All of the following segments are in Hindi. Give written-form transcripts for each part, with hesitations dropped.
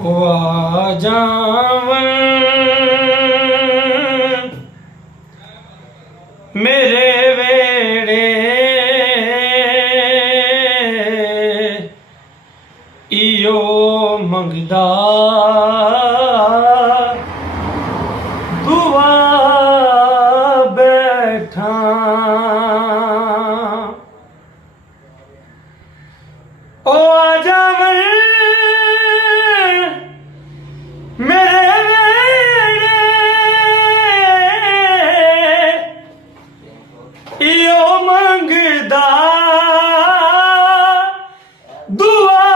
ओ आ जावन मेरे वेड़े इयो मंगदा दुआ बैठा ओ आ जावन मेरे वेड़े इयो मंगदा दुआ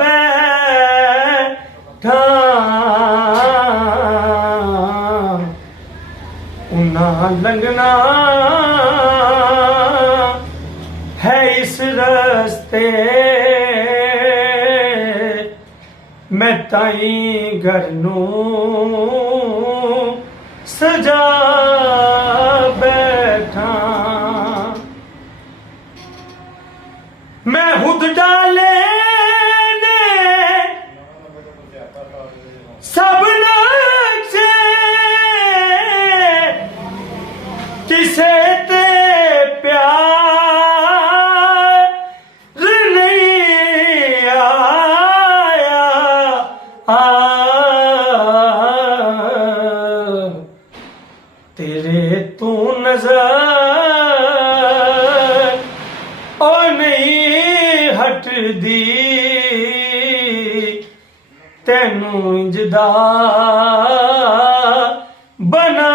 बैठा उन्ना लंघना है इस रस्ते मैं ताई घर नूं सजा बैठा मैं हुद डाले ने सब नक्शे किसे ते प्यार नहीं आया तेरे तू नजर ओ नहीं हटदी तेनू इंजदा बना